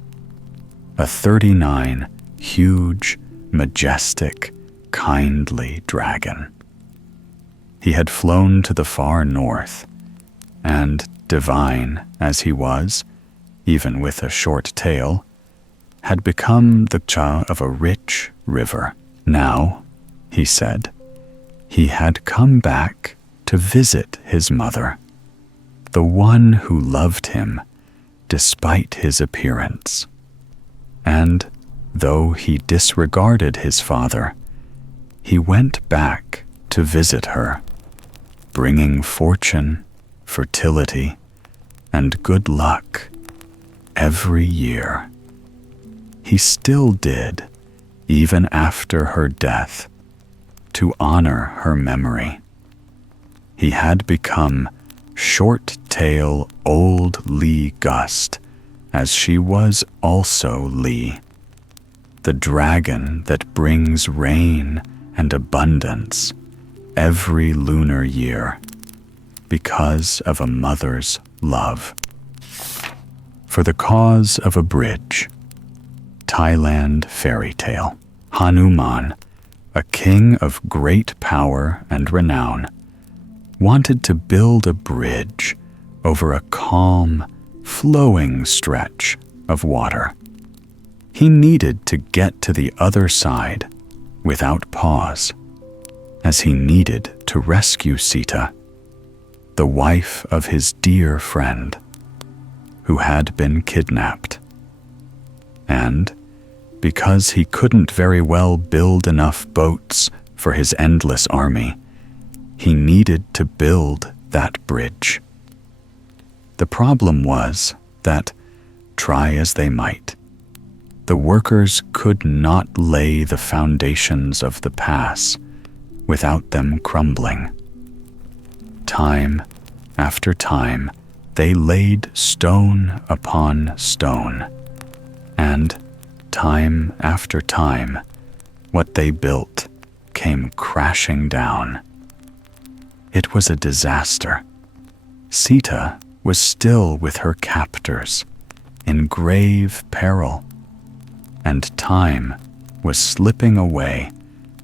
A 39 huge, majestic, kindly dragon. He had flown to the far north, and divine as he was, even with a short tail, had become the cha of a rich river. Now, he said, he had come back to visit his mother, the one who loved him despite his appearance. And though he disregarded his father, he went back to visit her, bringing fortune, fertility, and good luck every year. He still did, even after her death, to honor her memory. He had become short-tail old Lee Gust, as she was also Lee, the dragon that brings rain and abundance every lunar year because of a mother's love. For the cause of a bridge. Thailand fairy tale. Hanuman, a king of great power and renown, wanted to build a bridge over a calm, flowing stretch of water. He needed to get to the other side without pause, as he needed to rescue Sita, the wife of his dear friend, who had been kidnapped. And because he couldn't very well build enough boats for his endless army, he needed to build that bridge. The problem was that, try as they might, the workers could not lay the foundations of the pass without them crumbling. Time after time, they laid stone upon stone, and time after time, what they built came crashing down. It was a disaster. Sita was still with her captors, in grave peril, and time was slipping away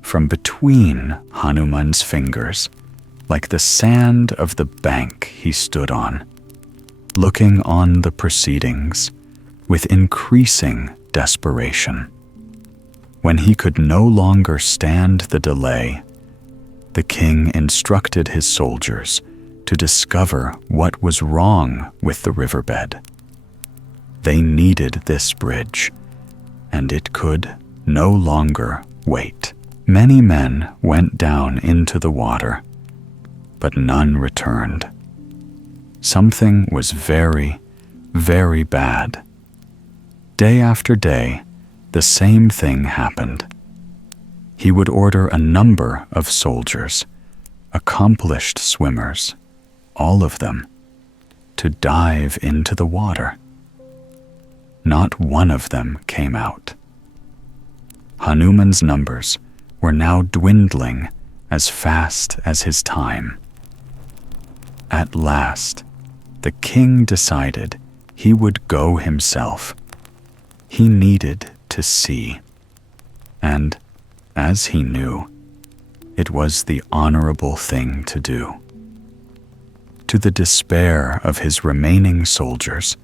from between Hanuman's fingers, like the sand of the bank he stood on, looking on the proceedings with increasing desperation. When he could no longer stand the delay, the king instructed his soldiers to discover what was wrong with the riverbed. They needed this bridge, and it could no longer wait. Many men went down into the water, but none returned. Something was very, very bad. Day after day, the same thing happened. He would order a number of soldiers, accomplished swimmers, all of them, to dive into the water. Not one of them came out. Hanuman's numbers were now dwindling as fast as his time. At last, the king decided he would go himself. He needed to see, and, as he knew, it was the honorable thing to do. To the despair of his remaining soldiers,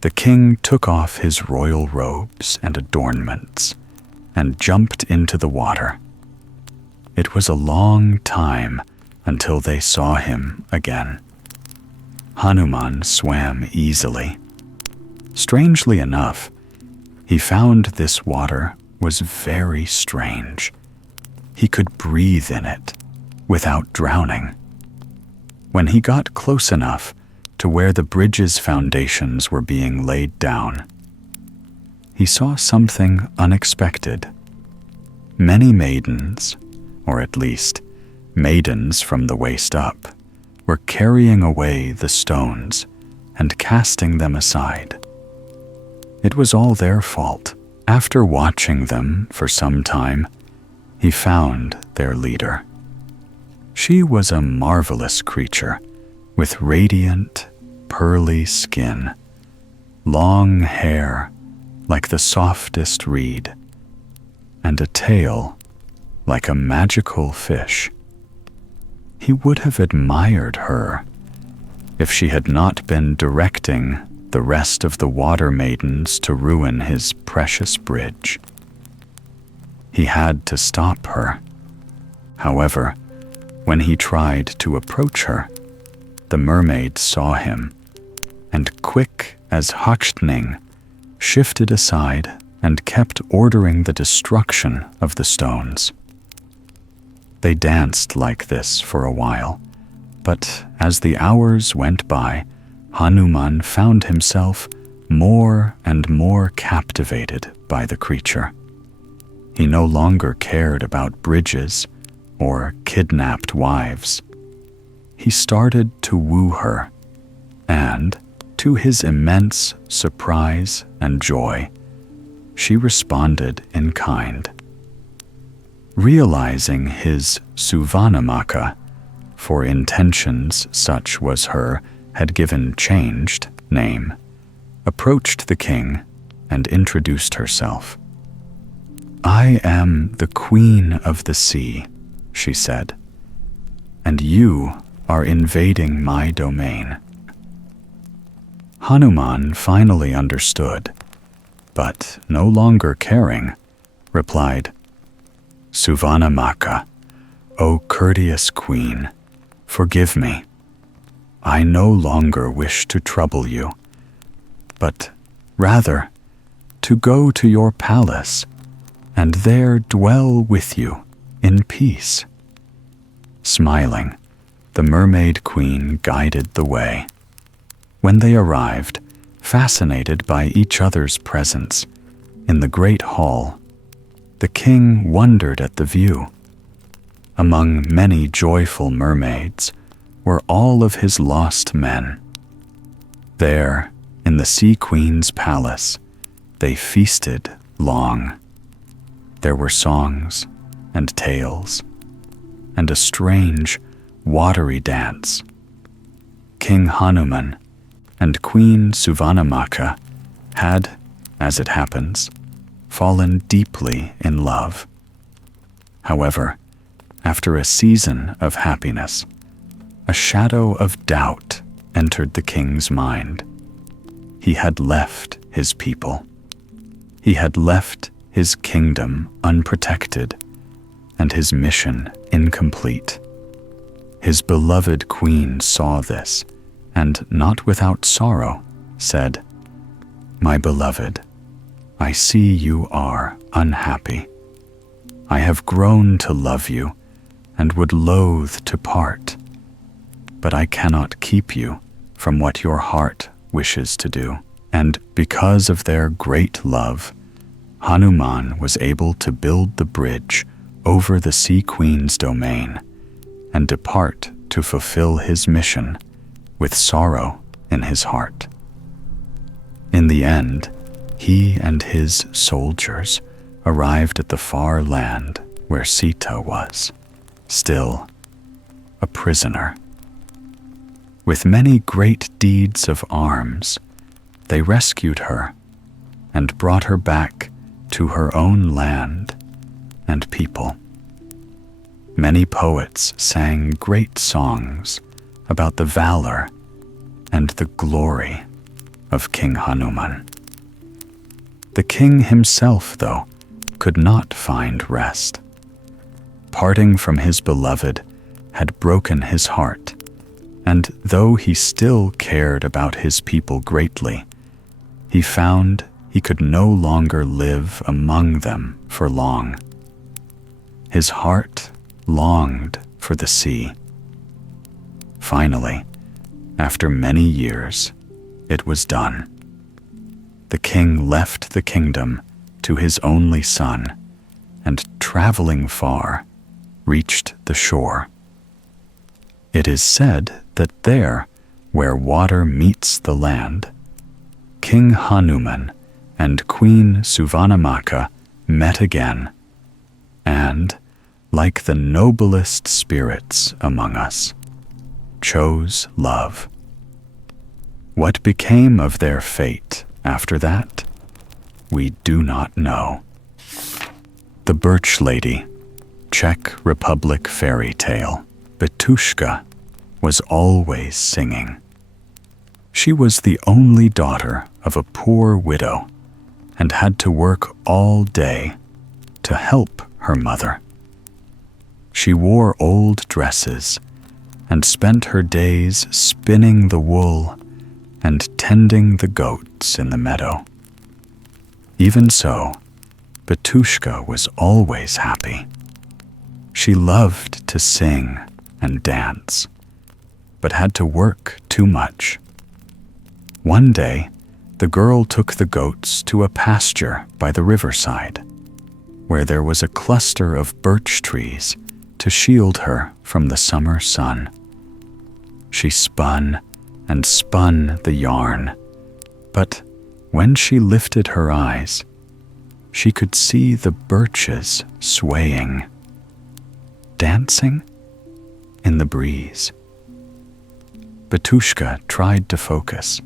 the king took off his royal robes and adornments and jumped into the water. It was a long time until they saw him again. Hanuman swam easily. Strangely enough, he found this water was very strange. He could breathe in it without drowning. When he got close enough to where the bridge's foundations were being laid down, he saw something unexpected. Many maidens, or at least maidens from the waist up, were carrying away the stones and casting them aside. It was all their fault. After watching them for some time, he found their leader. She was a marvelous creature with radiant, pearly skin, long hair like the softest reed, and a tail like a magical fish. He would have admired her if she had not been directing the rest of the water maidens to ruin his precious bridge. He had to stop her. However, when he tried to approach her, the mermaid saw him, and quick as Hakshning, shifted aside and kept ordering the destruction of the stones. They danced like this for a while, but as the hours went by, Hanuman found himself more and more captivated by the creature. He no longer cared about bridges or kidnapped wives. He started to woo her, and, to his immense surprise and joy, she responded in kind. Realizing his Suvanamaka, for intentions such was her, had given changed name, approached the king and introduced herself. "I am the Queen of the Sea," she said, "and you are invading my domain." Hanuman finally understood, but no longer caring, replied, "Suvanamaka, O courteous queen, forgive me. I no longer wish to trouble you, but rather to go to your palace and there dwell with you in peace." Smiling, the mermaid queen guided the way. When they arrived, fascinated by each other's presence, in the great hall, the king wondered at the view. Among many joyful mermaids were all of his lost men. There, in the Sea Queen's palace, they feasted long. There were songs and tales, and a strange, watery dance. King Hanuman and Queen Suvanamaka had, as it happens, fallen deeply in love. However, after a season of happiness, a shadow of doubt entered the king's mind. He had left his people. He had left his kingdom unprotected and his mission incomplete. His beloved queen saw this and, not without sorrow, said, "My beloved, I see you are unhappy. I have grown to love you and would loathe to part, but I cannot keep you from what your heart wishes to do." And because of their great love, Hanuman was able to build the bridge over the Sea Queen's domain and depart to fulfill his mission with sorrow in his heart. In the end, he and his soldiers arrived at the far land where Sita was, still a prisoner. With many great deeds of arms, they rescued her and brought her back to her own land and people. Many poets sang great songs about the valor and the glory of King Hanuman. The king himself, though, could not find rest. Parting from his beloved had broken his heart, and though he still cared about his people greatly, he found he could no longer live among them for long. His heart longed for the sea. Finally, after many years, it was done. The king left the kingdom to his only son, and traveling far, reached the shore. It is said that there, where water meets the land, King Hanuman and Queen Suvanamaka met again, and, like the noblest spirits among us, chose love. What became of their fate after that, we do not know. The Birch Lady, Czech Republic fairy tale, Betushka, was always singing. She was the only daughter of a poor widow and had to work all day to help her mother. She wore old dresses and spent her days spinning the wool and tending the goats in the meadow. Even so, Betushka was always happy. She loved to sing and dance, but had to work too much. One day, the girl took the goats to a pasture by the riverside, where there was a cluster of birch trees to shield her from the summer sun. She spun and spun the yarn, but when she lifted her eyes, she could see the birches swaying, dancing in the breeze. Betushka tried to focus.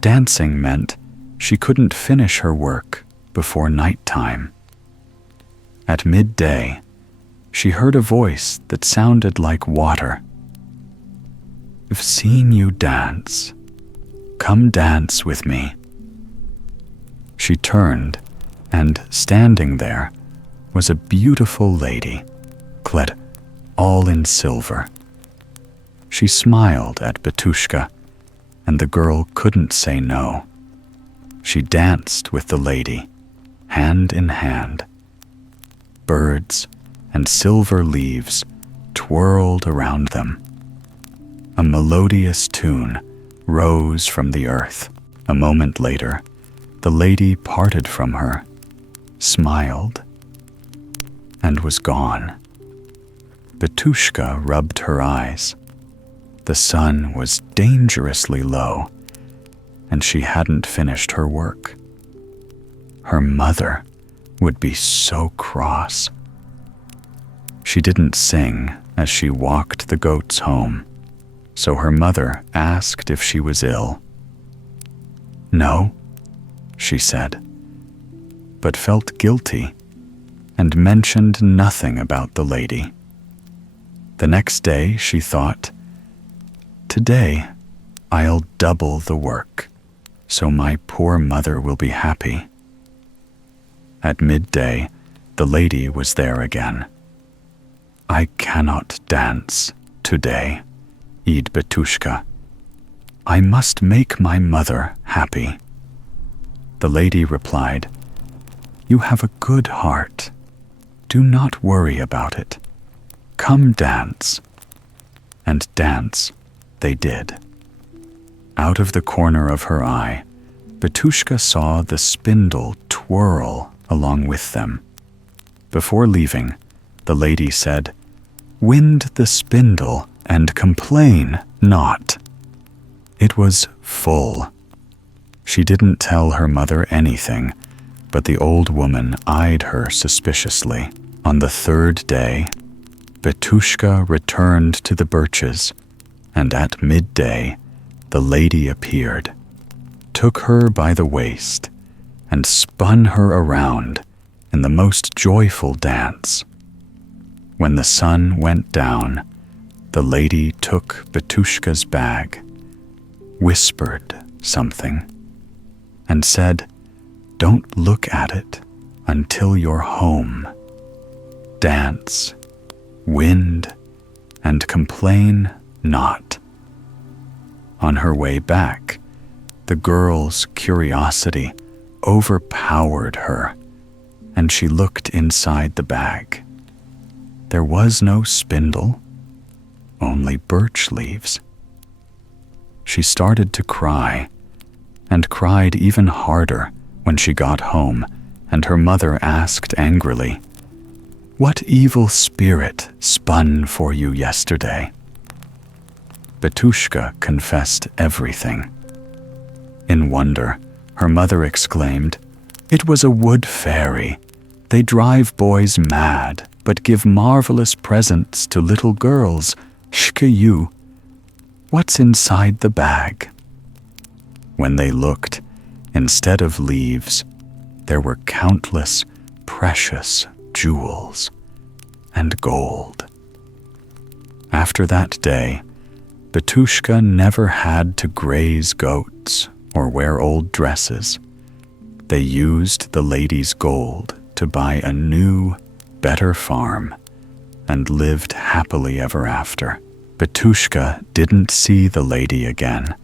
Dancing meant she couldn't finish her work before nighttime. At midday, she heard a voice that sounded like water. I've seen you dance. Come dance with me." She turned, and standing there was a beautiful lady, clad all in silver. She smiled at Betushka, and the girl couldn't say no. She danced with the lady, hand in hand. Birds and silver leaves twirled around them. A melodious tune rose from the earth. A moment later, the lady parted from her, smiled, and was gone. Betushka rubbed her eyes. The sun was dangerously low, and she hadn't finished her work. Her mother would be so cross. She didn't sing as she walked the goats home, so her mother asked if she was ill. "No," she said, but felt guilty and mentioned nothing about the lady. The next day she thought, "Today I'll double the work, so my poor mother will be happy." At midday, the lady was there again. "I cannot dance today," Eid Betushka. "I must make my mother happy." The lady replied, "You have a good heart. Do not worry about it. Come dance." And dance they did. Out of the corner of her eye, Betushka saw the spindle twirl along with them. Before leaving, the lady said, "Wind the spindle and complain not." It was full. She didn't tell her mother anything, but the old woman eyed her suspiciously. On the third day, Betushka returned to the birches, and at midday the lady appeared, took her by the waist, and spun her around in the most joyful dance. When the sun went down, the lady took Betushka's bag, whispered something, and said, "Don't look at it until you're home. Dance, wind, and complain not." On her way back, the girl's curiosity overpowered her, and she looked inside the bag. There was no spindle, only birch leaves. She started to cry, and cried even harder when she got home, and her mother asked angrily, "What evil spirit spun for you yesterday?" Betushka confessed everything. In wonder, her mother exclaimed, "It was a wood fairy. They drive boys mad, but give marvelous presents to little girls. Shkayu, what's inside the bag?" When they looked, instead of leaves, there were countless precious jewels and gold. After that day, Betushka never had to graze goats or wear old dresses. They used the lady's gold to buy a new, better farm and lived happily ever after. Betushka didn't see the lady again,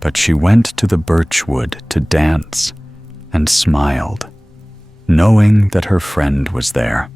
but she went to the birch wood to dance and smiled, knowing that her friend was there.